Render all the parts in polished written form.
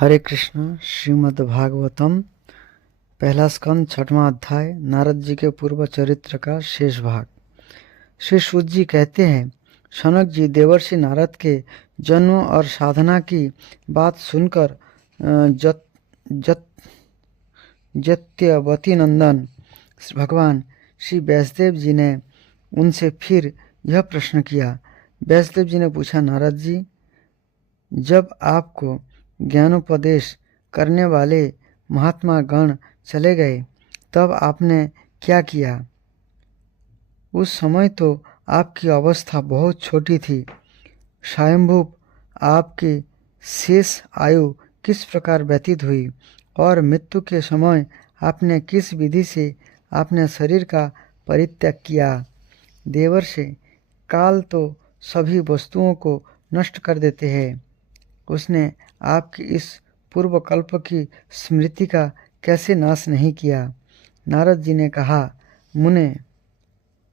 हरे कृष्ण। श्रीमद् भागवतम पहला स्कंद छठवां अध्याय नारद जी के पूर्व चरित्र का शेष भाग। श्री सूत जी कहते हैं, शनक जी देवर्षि नारद के जन्म और साधना की बात सुनकर जत्यवती नंदन भगवान श्री व्यासदेव जी ने उनसे फिर यह प्रश्न किया। व्यासदेव जी ने पूछा, नारद जी, जब आपको ज्ञानोपदेश करने वाले महात्मा गण चले गए तब आपने क्या किया? उस समय तो आपकी अवस्था बहुत छोटी थी। स्वयंभू आपकी शेष आयु किस प्रकार व्यतीत हुई और मृत्यु के समय आपने किस विधि से अपने शरीर का परित्याग किया? देवर्षि, काल तो सभी वस्तुओं को नष्ट कर देते हैं। उसने आपकी इस पूर्व कल्प की स्मृति का कैसे नाश नहीं किया? नारद जी ने कहा, मुने,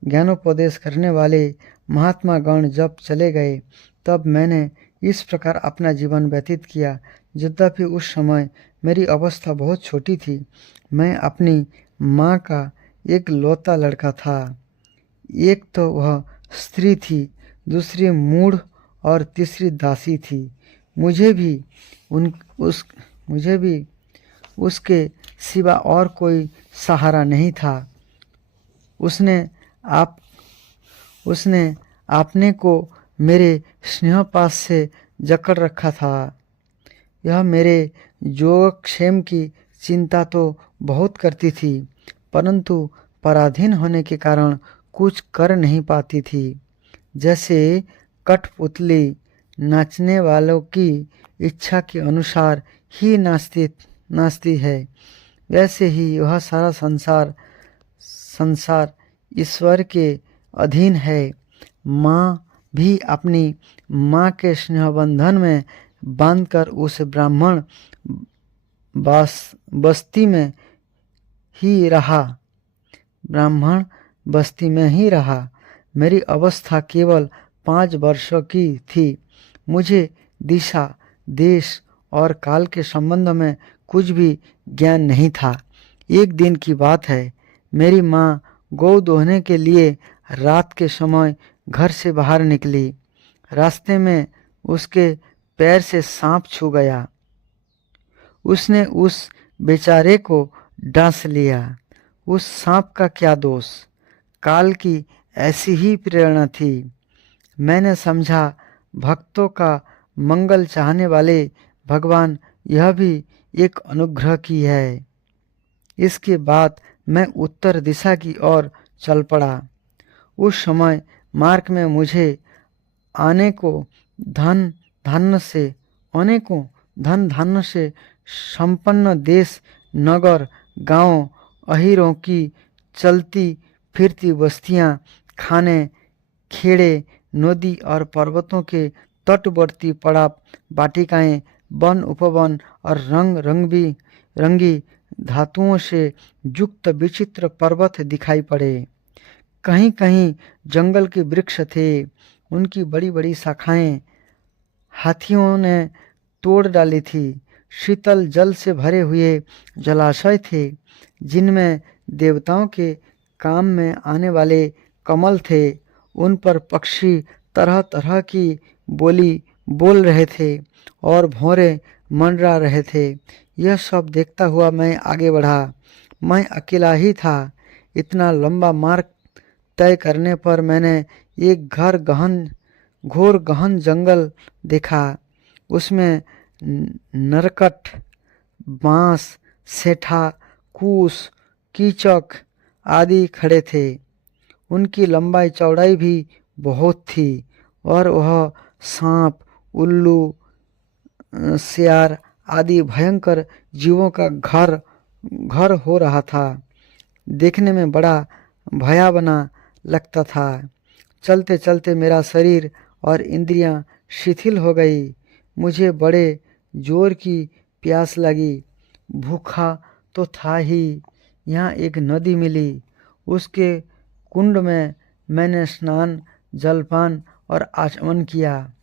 ज्ञानोपदेश करने वाले महात्मा गण जब चले गए तब मैंने इस प्रकार अपना जीवन व्यतीत किया। यद्यपि उस समय मेरी अवस्था बहुत छोटी थी। मैं अपनी माँ का एक लौता लड़का था। एक तो वह स्त्री थी, दूसरी मूढ़ और तीसरी दासी थी। मुझे भी उसके सिवा और कोई सहारा नहीं था। उसने आपने को मेरे स्नेहपास से जकड़ रखा था। यह मेरे योगक्षेम की चिंता तो बहुत करती थी, परंतु पराधीन होने के कारण कुछ कर नहीं पाती थी। जैसे कठपुतली नाचने वालों की इच्छा के अनुसार ही नाचती है, वैसे ही वह सारा संसार ईश्वर के अधीन है। माँ भी अपनी माँ के स्नेहबंधन में बांधकर उस ब्राह्मण बस्ती में ही रहा। मेरी अवस्था केवल 5 वर्षों की थी। मुझे दिशा, देश और काल के संबंध में कुछ भी ज्ञान नहीं था। एक दिन की बात है, मेरी माँ गौ दोहने के लिए रात के समय घर से बाहर निकली। रास्ते में उसके पैर से सांप छू गया। उसने उस बेचारे को डांस लिया। उस सांप का क्या दोष? काल की ऐसी ही प्रेरणा थी। मैंने समझा, भक्तों का मंगल चाहने वाले भगवान यह भी एक अनुग्रह की है। इसके बाद मैं उत्तर दिशा की ओर चल पड़ा। उस समय मार्ग में मुझे अनेकों धन धान्य से संपन्न देश, नगर, गांव, अहीरों की चलती फिरती बस्तियां, खाने, खेड़े, नदी और पर्वतों के तटवर्ती पड़ाव, वाटिकाएं, वन उपवन और रंगी धातुओं से युक्त विचित्र पर्वत दिखाई पड़े। कहीं कहीं जंगल के वृक्ष थे। उनकी बड़ी बड़ी शाखाएं हाथियों ने तोड़ डाली थी। शीतल जल से भरे हुए जलाशय थे, जिनमें देवताओं के काम में आने वाले कमल थे। उन पर पक्षी तरह तरह की बोली बोल रहे थे और भौरे मंडरा रहे थे। यह सब देखता हुआ मैं आगे बढ़ा। मैं अकेला ही था। इतना लंबा मार्ग तय करने पर मैंने एक घोर गहन जंगल देखा। उसमें नरकट, बांस, सेठा, कूस, कीचक आदि खड़े थे। उनकी लंबाई चौड़ाई भी बहुत थी और वह सांप, उल्लू, सियार आदि भयंकर जीवों का घर हो रहा था। देखने में बड़ा भयावना लगता था। चलते चलते मेरा शरीर और इंद्रियां शिथिल हो गई। मुझे बड़े जोर की प्यास लगी। भूखा तो था ही। यहाँ एक नदी मिली। उसके कुंड में मैंने स्नान, जलपान और आचमन किया।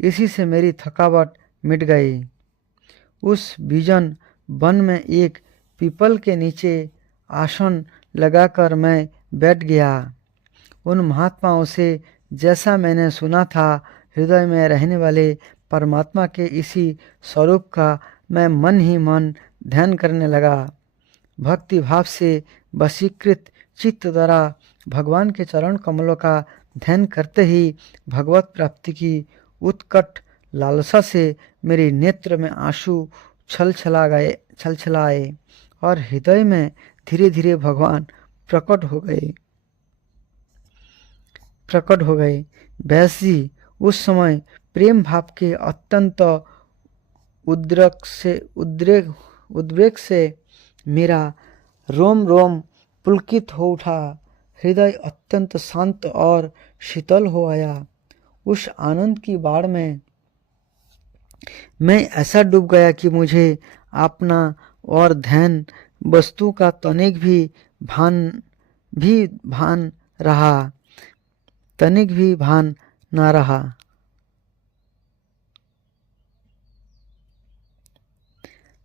इसी से मेरी थकावट मिट गई। उस विजन वन में एक पीपल के नीचे आसन लगाकर मैं बैठ गया। उन महात्माओं से जैसा मैंने सुना था, हृदय में रहने वाले परमात्मा के इसी स्वरूप का मैं मन ही मन ध्यान करने लगा। भक्ति भाव से वशीकृत चित्त द्वारा भगवान के चरण कमलों का ध्यान करते ही भगवत प्राप्ति की उत्कट लालसा से मेरे नेत्र में आंसू छलछलाए और हृदय में धीरे धीरे भगवान प्रकट हो गए। व्यास जी उस समय प्रेम भाव के अत्यंत उद्रेक से मेरा रोम रोम पुलकित हो उठा। हृदय अत्यंत शांत और शीतल हो आया। उस आनंद की बाढ़ में मैं ऐसा डूब गया कि मुझे अपना और ध्यान वस्तु का तनिक भी भान ना रहा।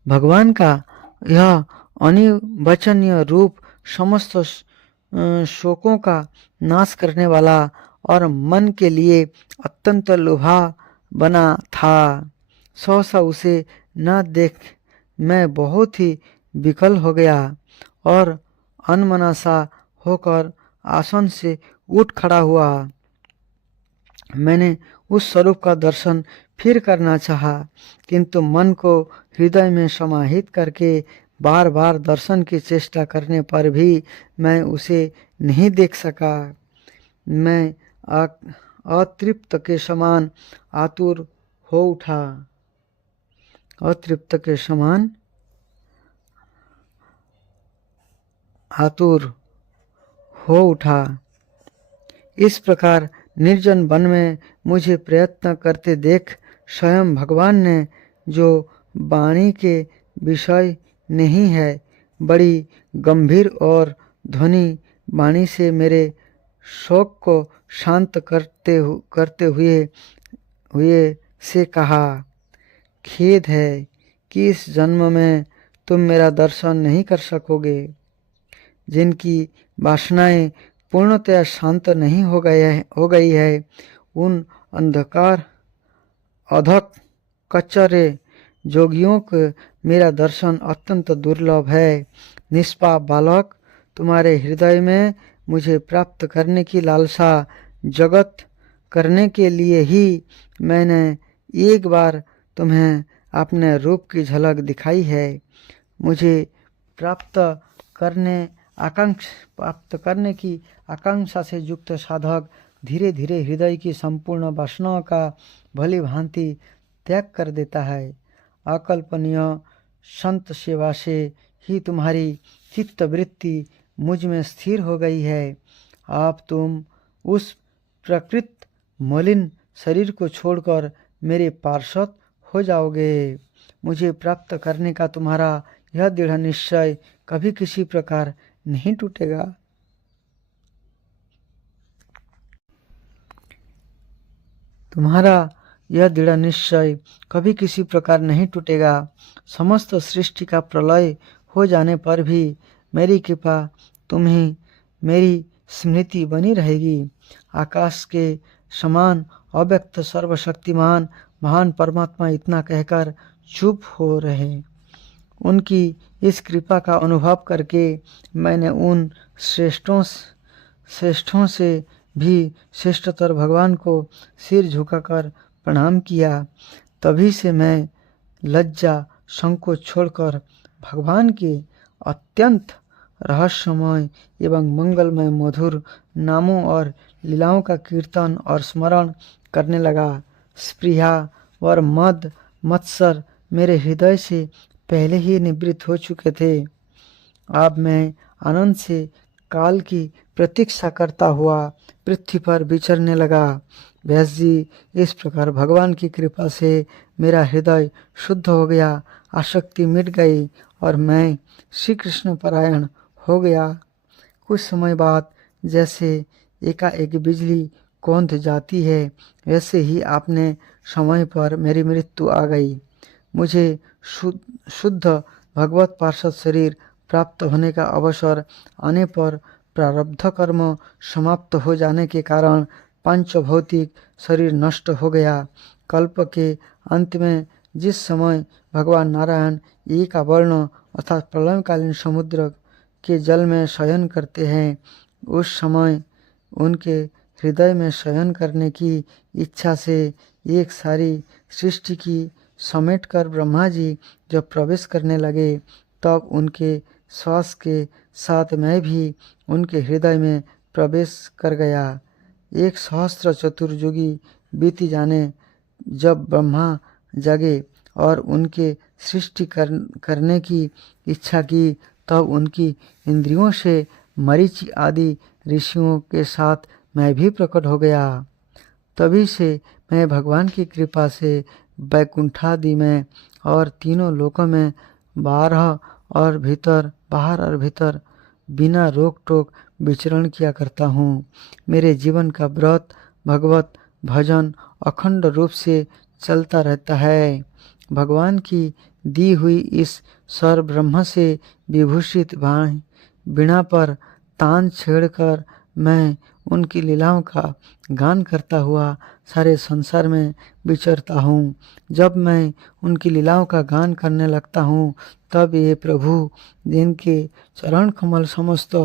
भगवान का यह अनिर्वचनीय रूप समस्त शोकों का नाश करने वाला और मन के लिए अत्यंत लुभा बना था। सहसा उसे न देख मैं बहुत ही विकल हो गया और अनमनासा होकर आसन से उठ खड़ा हुआ। मैंने उस स्वरूप का दर्शन फिर करना चाहा, किंतु मन को हृदय में समाहित करके बार बार दर्शन की चेष्टा करने पर भी मैं उसे नहीं देख सका। मैं अतृप्त के समान आतुर हो उठा। इस प्रकार निर्जन वन में मुझे प्रयत्न करते देख स्वयं भगवान ने, जो वाणी के विषय नहीं है, बड़ी गंभीर और ध्वनि वाणी से मेरे शोक को शांत करते हुए से कहा, खेद है कि इस जन्म में तुम मेरा दर्शन नहीं कर सकोगे। जिनकी वासनाएं पूर्णतया शांत नहीं हो गई है, उन अंधकार अधक कच्चरे जोगियों को मेरा दर्शन अत्यंत दुर्लभ है। निष्पाप बालक, तुम्हारे हृदय में मुझे प्राप्त करने की लालसा जगत करने के लिए ही मैंने एक बार तुम्हें अपने रूप की झलक दिखाई है। मुझे प्राप्त करने की आकांक्षा से युक्त साधक धीरे धीरे हृदय की संपूर्ण वासनाओं का भली भांति त्याग कर देता है। अकल्पनीय संत सेवा से ही तुम्हारी चित्त वृत्ति मुझ में स्थिर हो गई है। अब तुम उस प्रकृत मलिन शरीर को छोड़कर मेरे पार्षद हो जाओगे। मुझे प्राप्त करने का तुम्हारा यह दृढ़ निश्चय कभी किसी प्रकार नहीं टूटेगा। तुम्हारा यह दृढ़ निश्चय कभी किसी प्रकार नहीं टूटेगा। समस्त सृष्टि का प्रलय हो जाने पर भी मेरी कृपा तुम्हें मेरी स्मृति बनी रहेगी। आकाश के समान अव्यक्त सर्वशक्तिमान महान परमात्मा इतना कहकर चुप हो रहे। उनकी इस कृपा का अनुभव करके मैंने उन श्रेष्ठों से भी श्रेष्ठतर भगवान को सिर झुकाकर प्रणाम किया। तभी से मैं लज्जा संकोच छोड़कर भगवान के अत्यंत रहस्यमय एवं मंगलमय मधुर नामों और लीलाओं का कीर्तन और स्मरण करने लगा। स्पृहा और मद मत्सर मेरे हृदय से पहले ही निवृत्त हो चुके थे। अब मैं आनंद से काल की प्रतीक्षा करता हुआ पृथ्वी पर विचरने लगा। व्यास जी, इस प्रकार भगवान की कृपा से मेरा हृदय शुद्ध हो गया, आसक्ति मिट गई और मैं श्री कृष्ण परायण हो गया। कुछ समय बाद जैसे एकाएक बिजली कौंध जाती है, वैसे ही आपने समय पर मेरी मृत्यु आ गई। मुझे शुद्ध भगवत पार्षद शरीर प्राप्त होने का अवसर आने पर प्रारब्ध कर्म समाप्त हो जाने के कारण पंच भौतिक शरीर नष्ट हो गया। कल्प के अंत में जिस समय भगवान नारायण एक वर्ण अर्थात प्रलयकालीन समुद्र के जल में शयन करते हैं, उस समय उनके हृदय में शयन करने की इच्छा से एक सारी सृष्टि की समेटकर ब्रह्मा जी जब प्रवेश करने लगे, तब उनके श्वास के साथ मैं भी उनके हृदय में प्रवेश कर गया। 1 सहस्त्र चतुर्युगी बीती जाने जब ब्रह्मा जगे और उनके सृष्टि करने की इच्छा की, तब उनकी इंद्रियों से मरीचि आदि ऋषियों के साथ मैं भी प्रकट हो गया। तभी से मैं भगवान की कृपा से वैकुंठादि में और तीनों लोकों में बाहर और भीतर बिना रोक टोक विचरण किया करता हूँ। मेरे जीवन का व्रत भगवत भजन अखंड रूप से चलता रहता है। भगवान की दी हुई इस स्वर ब्रह्म से विभूषित वीणा पर तान छेड़कर मैं उनकी लीलाओं का गान करता हुआ सारे संसार में विचरता हूँ। जब मैं उनकी लीलाओं का गान करने लगता हूँ, तब ये प्रभु जिनके चरण कमल समस्त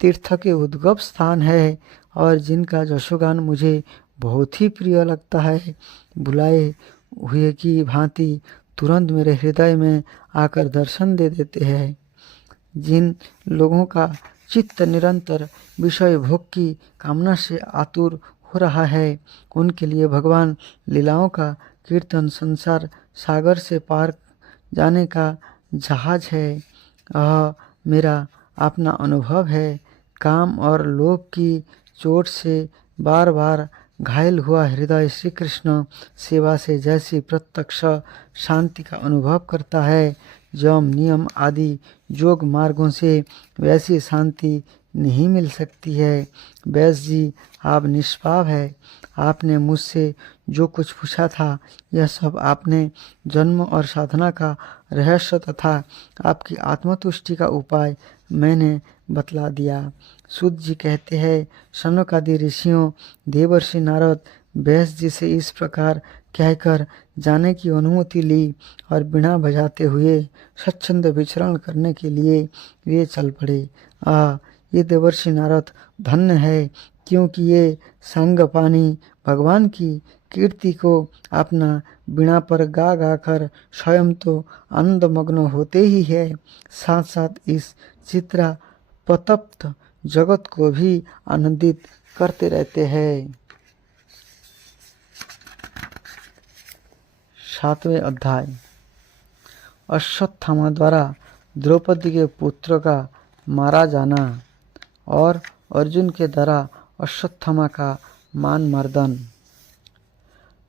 तीर्थ के उद्गम स्थान है और जिनका यशोगान मुझे बहुत ही प्रिय लगता है, बुलाए हुए की भांति तुरंत मेरे हृदय में आकर दर्शन दे देते हैं। जिन लोगों का चित्त निरंतर विषय भोग की कामना से आतुर हो रहा है, उनके लिए भगवान लीलाओं का कीर्तन संसार सागर से पार जाने का जहाज है। यह मेरा अपना अनुभव है। काम और लोभ की चोट से बार बार घायल हुआ हृदय श्री कृष्ण सेवा से जैसी प्रत्यक्ष शांति का अनुभव करता है, यम नियम आदि योग मार्गों से वैसी शांति नहीं मिल सकती है। व्यास जी, आप निष्पाप है। आपने मुझसे जो कुछ पूछा था, यह सब आपने जन्म और साधना का रहस्य तथा आपकी आत्मतुष्टि का उपाय मैंने बतला दिया। सूत जी कहते हैं, शनक आदि ऋषियों देवर्षि नारद व्यास जी से इस प्रकार कहकर जाने की अनुमति ली और बिना बजाते हुए स्वच्छंद विचरण करने के लिए वे चल पड़े। ये देवर्षि नारद धन्य है, क्योंकि ये संग पानी भगवान की कीर्ति को अपना बिना पर गा गा कर स्वयं तो आनंद मग्न होते ही है, साथ साथ इस चित्रा प्रतप्त जगत को भी आनंदित करते रहते हैं। 7वें अध्याय। अश्वत्थामा द्वारा द्रौपदी के पुत्र का मारा जाना और अर्जुन के द्वारा अश्वत्थामा का मान मर्दन।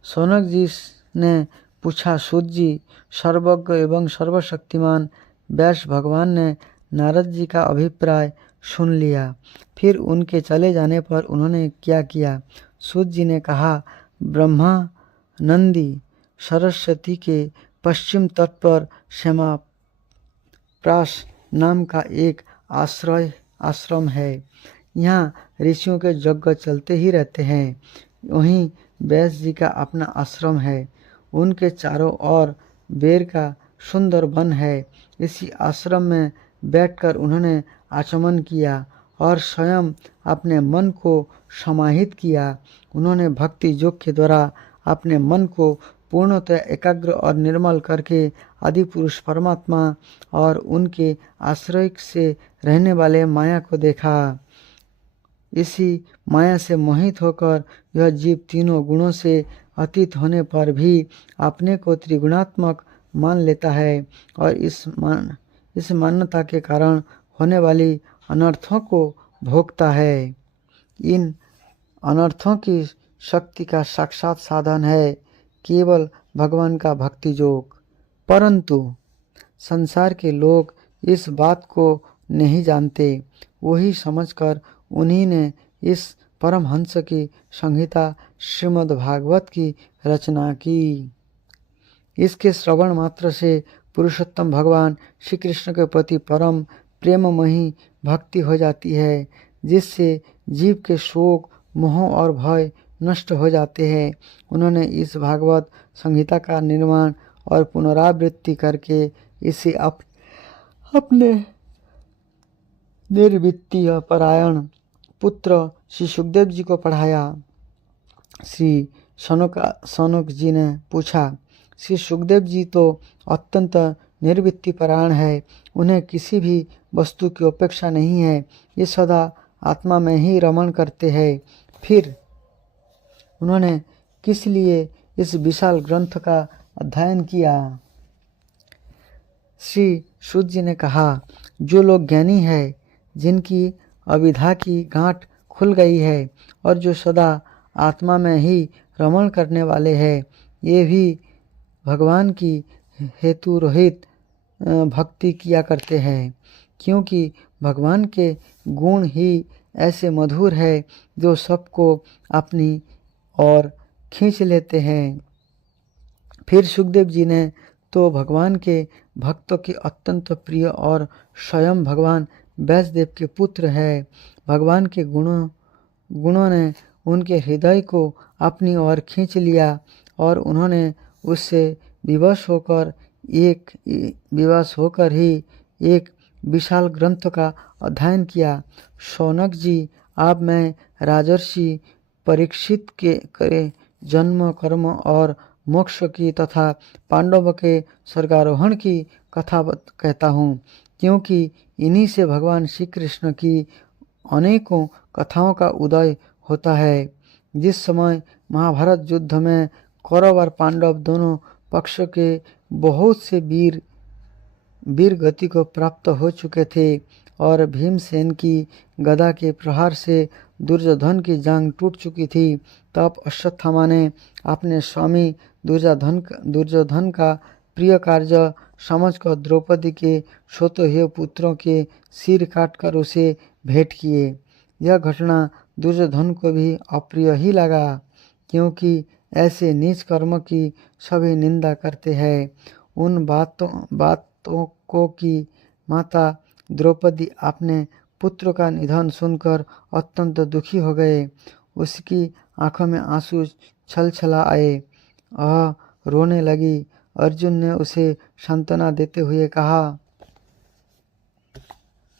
सौनक जी ने पूछा, सूत जी, सर्वज्ञ एवं सर्वशक्तिमान व्यास भगवान ने नारद जी का अभिप्राय सुन लिया, फिर उनके चले जाने पर उन्होंने क्या किया? सूत जी ने कहा, ब्रह्मा नंदी सरस्वती के पश्चिम तट पर श्यामाप्रास नाम का एक आश्रम है। यहाँ ऋषियों के यज्ञ चलते ही रहते हैं। वहीं व्यास जी का अपना आश्रम है। उनके चारों ओर बेर का सुंदर वन है। इसी आश्रम में बैठकर उन्होंने आचमन किया और स्वयं अपने मन को समाहित किया। उन्होंने भक्ति योग के द्वारा अपने मन को पूर्णतः एकाग्र और निर्मल करके आदि पुरुष परमात्मा और उनके आश्रय से रहने वाले माया को देखा। इसी माया से मोहित होकर यह जीव तीनों गुणों से अतीत होने पर भी अपने को त्रिगुणात्मक मान लेता है और इस मान्यता के कारण होने वाली अनर्थों को भोगता है। इन अनर्थों की शक्ति का साक्षात साधन है केवल भगवान का भक्ति योग। परंतु संसार के लोग इस बात को नहीं जानते। वही समझकर उन्हीं ने इस परमहंस की संहिता श्रीमद् भागवत की रचना की। इसके श्रवण मात्र से पुरुषोत्तम भगवान श्री कृष्ण के प्रति परम प्रेममयी भक्ति हो जाती है, जिससे जीव के शोक, मोह और भय नष्ट हो जाते हैं। उन्होंने इस भागवत संहिता का निर्माण और पुनरावृत्ति करके इसे अपने निर्वित्तीय परायण पुत्र श्री सुखदेव जी को पढ़ाया। श्री सनक जी ने पूछा, श्री सुखदेव जी तो अत्यंत निर्वृत्ति परायण है, उन्हें किसी भी वस्तु की अपेक्षा नहीं है, ये सदा आत्मा में ही रमण करते हैं। फिर उन्होंने किस लिए इस विशाल ग्रंथ का अध्ययन किया? श्री सूत जी ने कहा, जो लोग ज्ञानी है, जिनकी अविद्या की गांठ खुल गई है और जो सदा आत्मा में ही रमण करने वाले हैं, ये भी भगवान की हेतु रहित भक्ति किया करते हैं, क्योंकि भगवान के गुण ही ऐसे मधुर है जो सबको अपनी ओर खींच लेते हैं। फिर सुखदेव जी ने तो भगवान के भक्तों के अत्यंत प्रिय और स्वयं भगवान वैष्णदेव के पुत्र है। भगवान के गुणों ने उनके हृदय को अपनी ओर खींच लिया और उन्होंने उससे विवश होकर ही एक विशाल ग्रंथ का अध्ययन किया। शौनक जी, आप मैं राजर्षि परीक्षित के करे जन्म, कर्म और मोक्ष की तथा पांडव के स्वर्गारोहण की कथा कहता हूँ, क्योंकि इन्हीं से भगवान श्री कृष्ण की अनेकों कथाओं का उदय होता है। जिस समय महाभारत युद्ध में कौरव और पांडव दोनों पक्षों के बहुत से वीर गति को प्राप्त हो चुके थे और भीमसेन की गदा के प्रहार से दुर्योधन की जांघ टूट चुकी थी, तब अश्वत्थामा ने अपने स्वामी दुर्योधन का प्रिय कार्य समझकर द्रौपदी के सोते हुए पुत्रों के सिर काटकर उसे भेंट किए। यह घटना दुर्योधन को भी अप्रिय ही लगा, क्योंकि ऐसे नीच कर्म की सभी निंदा करते हैं। उन बातों को कि माता द्रौपदी अपने पुत्र का निधन सुनकर अत्यंत दुखी हो गए। उसकी आंखों में आंसू छलछला आए, वह रोने लगी। अर्जुन ने उसे सांत्वना देते हुए कहा,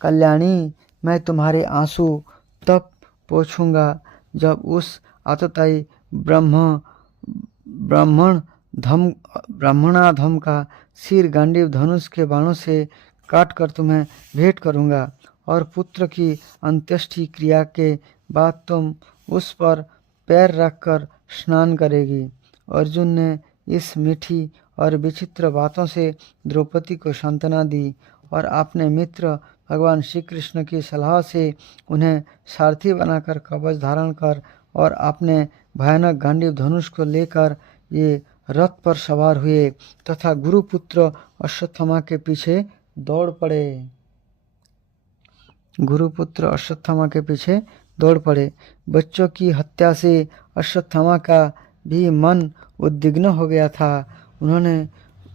कल्याणी, मैं तुम्हारे आंसू तब पोंछूंगा जब उस आतताई ब्राह्मणाधम का सिर गांडीव धनुष के बाणों से काटकर तुम्हें भेंट करूंगा और पुत्र की अंत्येष्टि क्रिया के बाद तुम उस पर पैर रखकर स्नान करेगी। अर्जुन ने इस मीठी और विचित्र बातों से द्रौपदी को सांत्वना दी और अपने मित्र भगवान श्री कृष्ण की सलाह से उन्हें सारथी बनाकर कवच धारण कर और अपने भयानक गांडीव धनुष को लेकर ये रथ पर सवार हुए तथा गुरुपुत्र अश्वत्थामा के पीछे दौड़ पड़े। बच्चों की हत्या से अश्वत्थामा का भी मन उद्विग्न हो गया था।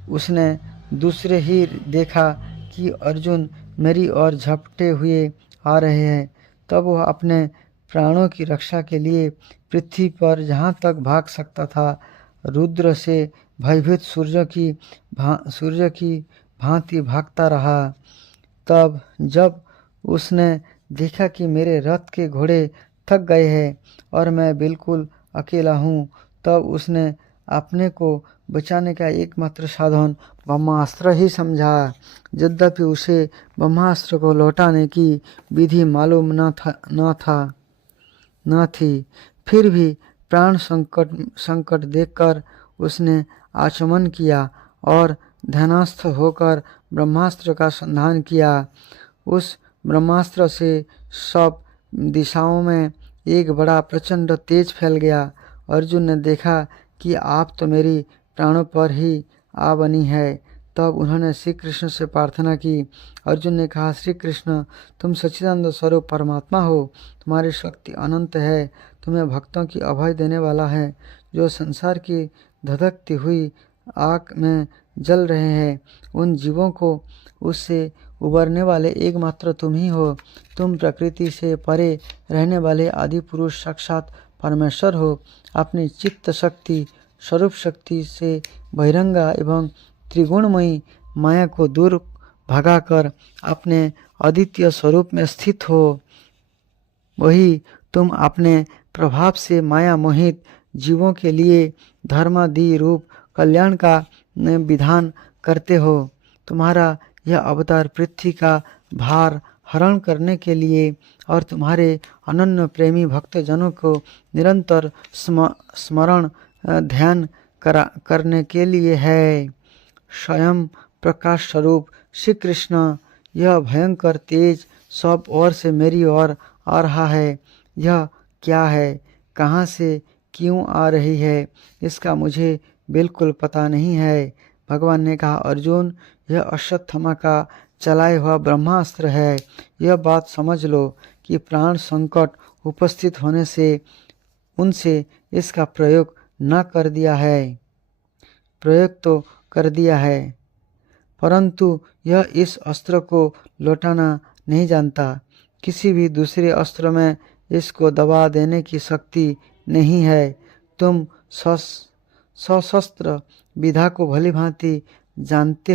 उसने दूसरे ही देखा कि अर्जुन मेरी ओर झपटे हुए आ रहे हैं, तब वह अपने प्राणों की रक्षा के लिए पृथ्वी पर जहाँ तक भाग सकता था रुद्र से भयभीत सूर्य की भांति भागता रहा। तब जब उसने देखा कि मेरे रथ के घोड़े थक गए हैं और मैं बिल्कुल अकेला हूँ, तब उसने अपने को बचाने का एकमात्र साधन ब्रह्मास्त्र ही समझा। यद्यपि उसे ब्रह्मास्त्र को लौटाने की विधि मालूम न थी, फिर भी प्राण संकट देखकर उसने आचमन किया और ध्यानस्थ होकर ब्रह्मास्त्र का संधान किया। उस ब्रह्मास्त्र से सब दिशाओं में एक बड़ा प्रचंड तेज फैल गया। अर्जुन ने देखा कि आप तो मेरी प्राणों पर ही आ बनी है। तब उन्होंने श्री कृष्ण से प्रार्थना की। अर्जुन ने कहा, श्री कृष्ण, तुम सच्चिदानंद स्वरूप परमात्मा हो, तुम्हारी शक्ति अनंत है, तुम्हें भक्तों की अभय देने वाला है। जो संसार की धधकती हुई आग में जल रहे हैं, उन जीवों को उससे उबरने वाले एकमात्र तुम ही हो। तुम प्रकृति से परे रहने वाले आदि पुरुष साक्षात परमेश्वर हो। अपनी चित्त शक्ति स्वरूप शक्ति से बहिरंगा एवं त्रिगुणमयी माया को दूर भगाकर अपने अद्वितीय स्वरूप में स्थित हो। वही तुम अपने प्रभाव से माया मोहित जीवों के लिए धर्मादि रूप कल्याण का विधान करते हो। तुम्हारा यह अवतार पृथ्वी का भार हरण करने के लिए और तुम्हारे अनन्य प्रेमी भक्तजनों को निरंतर स्मरण ध्यान करने के लिए है। स्वयं प्रकाश स्वरूप श्री कृष्ण यह भयंकर तेज सब ओर से मेरी ओर आ रहा है। यह क्या है, कहाँ से क्यों आ रही है, इसका मुझे बिल्कुल पता नहीं है। भगवान ने कहा, अर्जुन, यह अश्वत्थामा का चलाया हुआ ब्रह्मास्त्र है। यह बात समझ लो कि प्राण संकट उपस्थित होने से उनसे इसका प्रयोग न कर दिया है, प्रयोग तो कर दिया है, परंतु यह इस अस्त्र को लौटाना नहीं जानता। किसी भी दूसरे अस्त्र में इसको दबा देने की शक्ति नहीं है। तुम सशस्त्र विधा को भली भांति जानते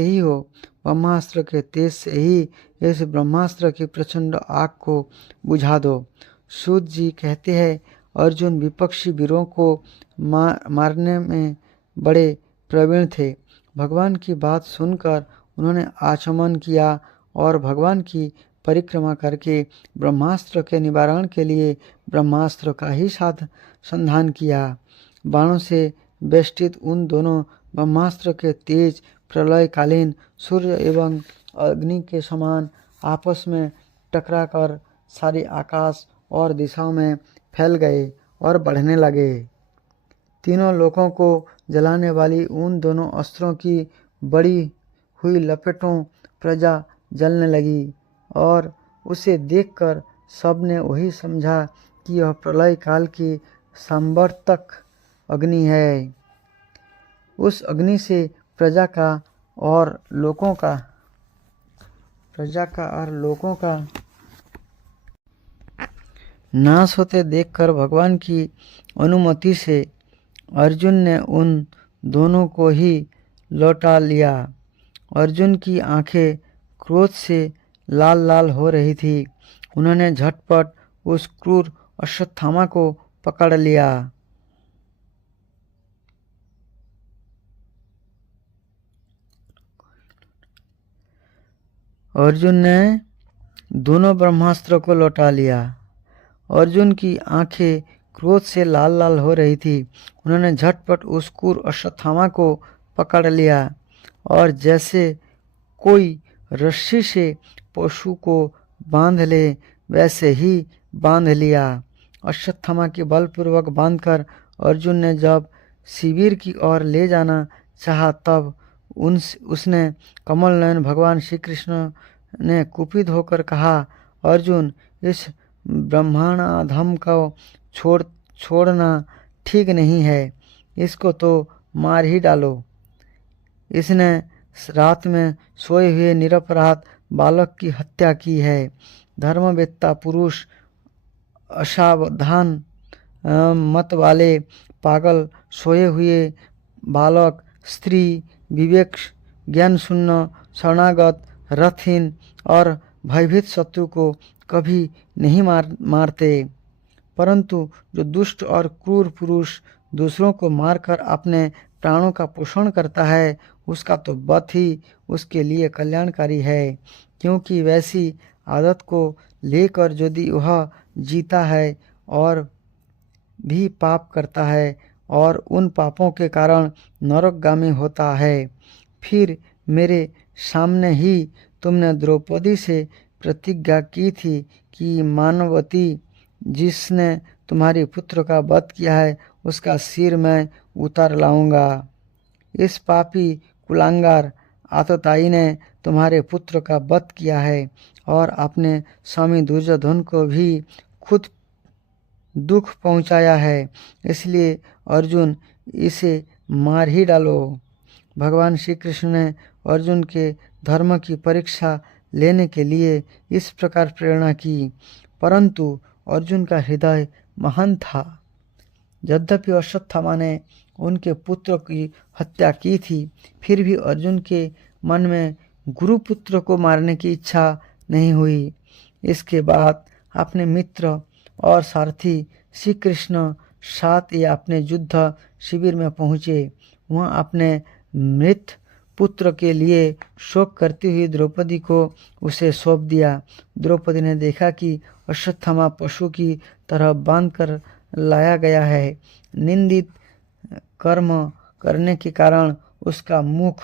ही हो। ब्रह्मास्त्र के तेज से ही इस ब्रह्मास्त्र की प्रचंड आग को बुझा दो। सूत जी कहते हैं, अर्जुन विपक्षी वीरों को मारने में बड़े प्रवीण थे। भगवान की बात सुनकर उन्होंने आचमन किया और भगवान की परिक्रमा करके ब्रह्मास्त्र के निवारण के लिए ब्रह्मास्त्र का ही संधान किया। बाणों से बेष्टित उन दोनों ब्रह्मास्त्र के तेज प्रलयकालीन सूर्य एवं अग्नि के समान आपस में टकराकर सारे आकाश और दिशाओं में फैल गए और बढ़ने लगे। तीनों लोकों को जलाने वाली उन दोनों अस्त्रों की बड़ी हुई लपेटों प्रजा जलने लगी और उसे देखकर सबने वही समझा कि यह प्रलय काल की संवर्तक अग्नि है। उस अग्नि से प्रजा का और लोकों का नाश होते देखकर भगवान की अनुमति से अर्जुन ने उन दोनों को ही लौटा लिया। अर्जुन की आंखें क्रोध से लाल लाल हो रही थी। उन्होंने झटपट उस क्रूर अश्वत्थामा को पकड़ लिया। अर्जुन ने दोनों ब्रह्मास्त्र को लौटा लिया। अर्जुन की आंखें क्रोध से लाल लाल हो रही थी। उन्होंने झटपट उस क्रूर अश्वत्थामा को पकड़ लिया और जैसे कोई रस्सी से पशु को बांध ले वैसे ही बांध लिया। अश्वत्थामा के बलपूर्वक बांधकर अर्जुन ने जब शिविर की ओर ले जाना चाहा तब उसने कमल नयन भगवान श्री कृष्ण ने कुपित होकर कहा, अर्जुन, इस ब्रह्मांडधम को छोड़ना ठीक नहीं है, इसको तो मार ही डालो। इसने रात में सोए हुए निरपराध बालक की हत्या की है। धर्मवेत्ता पुरुष असावधान मत वाले पागल सोए हुए बालक, स्त्री, विवेक ज्ञान शून्य, शरणागत, रथहीन और भयभीत शत्रु को कभी नहीं मारते, परंतु जो दुष्ट और क्रूर पुरुष दूसरों को मारकर अपने प्राणों का पोषण करता है उसका तो वध ही उसके लिए कल्याणकारी है, क्योंकि वैसी आदत को लेकर यदि वह जीता है और भी पाप करता है और उन पापों के कारण नरकगामी होता है। फिर मेरे सामने ही तुमने द्रौपदी से प्रतिज्ञा की थी कि मानवती जिसने तुम्हारे पुत्र का वध किया है उसका सिर मैं उतार लाऊंगा। इस पापी कुलांगार आतताई ने तुम्हारे पुत्र का वध किया है और अपने स्वामी दुर्योधन को भी खुद दुख पहुंचाया है, इसलिए अर्जुन इसे मार ही डालो। भगवान श्री कृष्ण ने अर्जुन के धर्म की परीक्षा लेने के लिए इस प्रकार प्रेरणा की, परंतु अर्जुन का हृदय महान था। यद्यपि अश्वत्थामा ने उनके पुत्र की हत्या की थी, फिर भी अर्जुन के मन में गुरुपुत्र को मारने की इच्छा नहीं हुई। इसके बाद अपने मित्र और सारथी श्री कृष्ण साथ ये अपने युद्ध शिविर में पहुँचे। वहाँ अपने मृत पुत्र के लिए शोक करती हुई द्रौपदी को उसे सौंप दिया। द्रौपदी ने देखा कि अश्वत्थामा पशु की तरह बांधकर लाया गया है। निंदित कर्म करने के कारण उसका मुख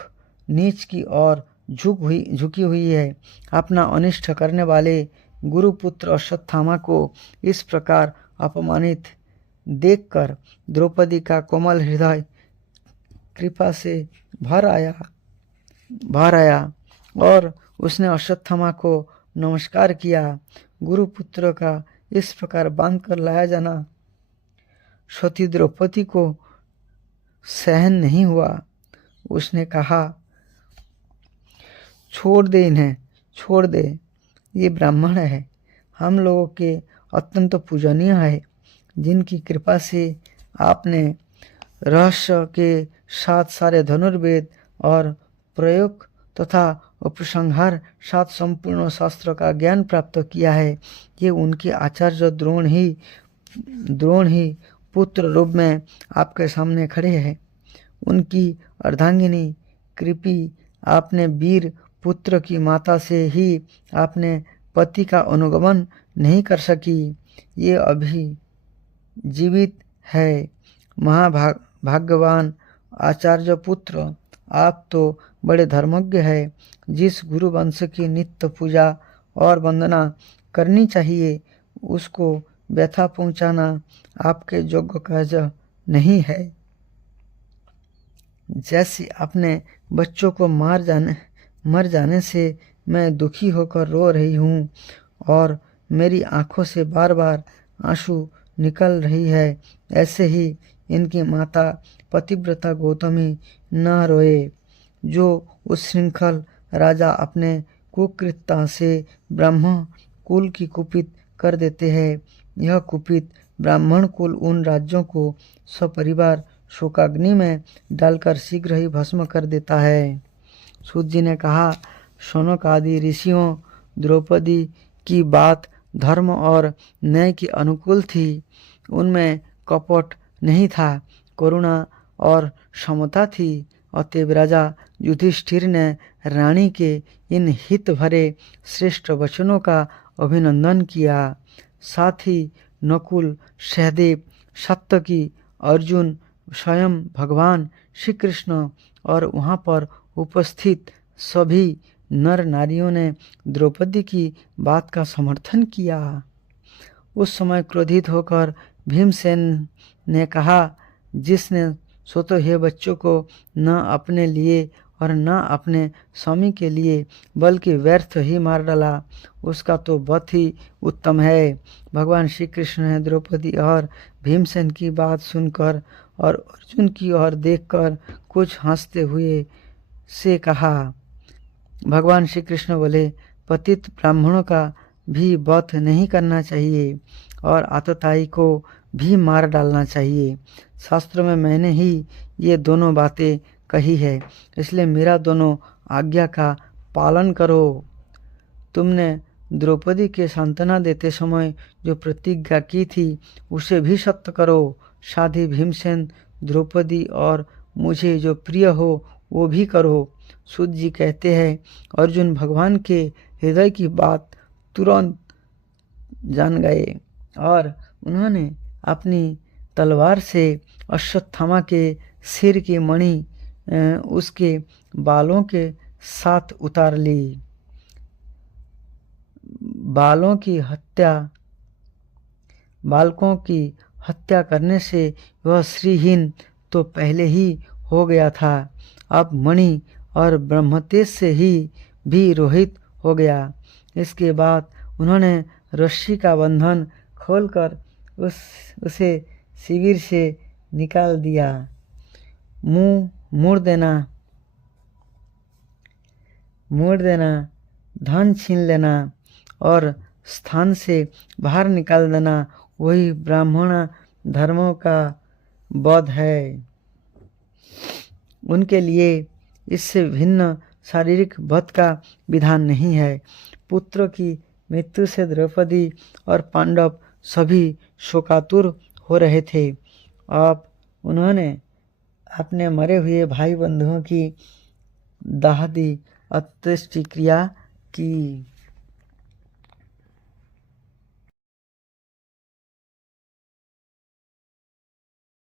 नीच की ओर झुकी हुई है। अपना अनिष्ट करने वाले गुरुपुत्र अश्वत्थामा को इस प्रकार अपमानित देखकर द्रौपदी का कोमल हृदय कृपा से भर आया और उसने अश्वत्थामा को नमस्कार किया। गुरुपुत्र का इस प्रकार बांध कर लाया जाना सती द्रौपदी को सहन नहीं हुआ। उसने कहा, छोड़ दे इन्हें, छोड़ दे, ये ब्राह्मण है, हम लोगों के अत्यंत पूजनीय है, जिनकी कृपा से आपने रहस्य के साथ सारे धनुर्वेद और प्रयोग तथा उपसंहार साथ संपूर्ण शास्त्र का ज्ञान प्राप्त किया है। ये उनके आचार्य द्रोण ही पुत्र रूप में आपके सामने खड़े हैं। उनकी अर्धांगिनी कृपी आपने वीर पुत्र की माता से ही आपने पति का अनुगमन नहीं कर सकी। ये अभी जीवित है। महाभाग्यवान आचार्य पुत्र, आप तो बड़े धर्मज्ञ है। जिस गुरु वंश की नित्य पूजा और वंदना करनी चाहिए, उसको व्यथा पहुंचाना आपके योग्य कार्य नहीं है। जैसे अपने बच्चों को मर जाने से मैं दुखी होकर रो रही हूँ और मेरी आंखों से बार बार आंसू निकल रही है, ऐसे ही इनकी माता पतिव्रता गौतमी न रोए। जो उच्छृंखल राजा अपने कुकृत्ता से ब्राह्मण कुल की कुपित कर देते हैं, यह कुपित ब्राह्मण कुल उन राज्यों को सपरिवार शोकाग्नि में डालकर शीघ्र ही भस्म कर देता है। सूत जी ने कहा, शौनक आदि ऋषियों, द्रौपदी की बात धर्म और न्याय के अनुकूल थी। उनमें कपट नहीं था, करुणा और समता थी। अतएव राजा युधिष्ठिर ने रानी के इन हित भरे श्रेष्ठ वचनों का अभिनंदन किया। साथ ही नकुल, सहदेव, सात्यकी, अर्जुन, स्वयं भगवान श्री कृष्ण और वहाँ पर उपस्थित सभी नर नारियों ने द्रौपदी की बात का समर्थन किया। उस समय क्रोधित होकर भीमसेन ने कहा, जिसने स्वतः हे बच्चों को न अपने लिए और न अपने स्वामी के लिए बल्कि व्यर्थ ही मार डाला, उसका तो बहुत ही उत्तम है। भगवान श्री कृष्ण ने द्रौपदी और भीमसेन की बात सुनकर और अर्जुन की ओर देखकर कुछ हंसते हुए से कहा। भगवान श्री कृष्ण बोले, पतित ब्राह्मणों का भी वध नहीं करना चाहिए और आतताई को भी मार डालना चाहिए। शास्त्र में मैंने ही ये दोनों बातें कही है, इसलिए मेरा दोनों आज्ञा का पालन करो। तुमने द्रौपदी के सांत्वना देते समय जो प्रतिज्ञा की थी, उसे भी सत्य करो। साथ ही भीमसेन, द्रौपदी और मुझे जो प्रिय हो वो भी करो। सूत जी कहते हैं, अर्जुन भगवान के हृदय की बात तुरंत जान गए और उन्होंने अपनी तलवार से अश्वत्थामा के सिर की मणि उसके बालों के साथ उतार ली। बालकों की हत्या करने से वह श्रीहीन तो पहले ही हो गया था, अब मणि और ब्रह्मतेज से ही भी रोहित हो गया। इसके बाद उन्होंने रस्सी का बंधन खोलकर उसे शिविर से निकाल दिया। मुंह मोड़ देना मोड़ देना, धन छीन लेना और स्थान से बाहर निकाल देना वही ब्राह्मण धर्मों का वध है। उनके लिए इससे भिन्न शारीरिक वध का विधान नहीं है। पुत्र की मृत्यु से द्रौपदी और पांडव सभी शोकातुर हो रहे थे। अब उन्होंने अपने मरे हुए भाई बंधुओं की दाह दी, अंत्येष्टि क्रिया की।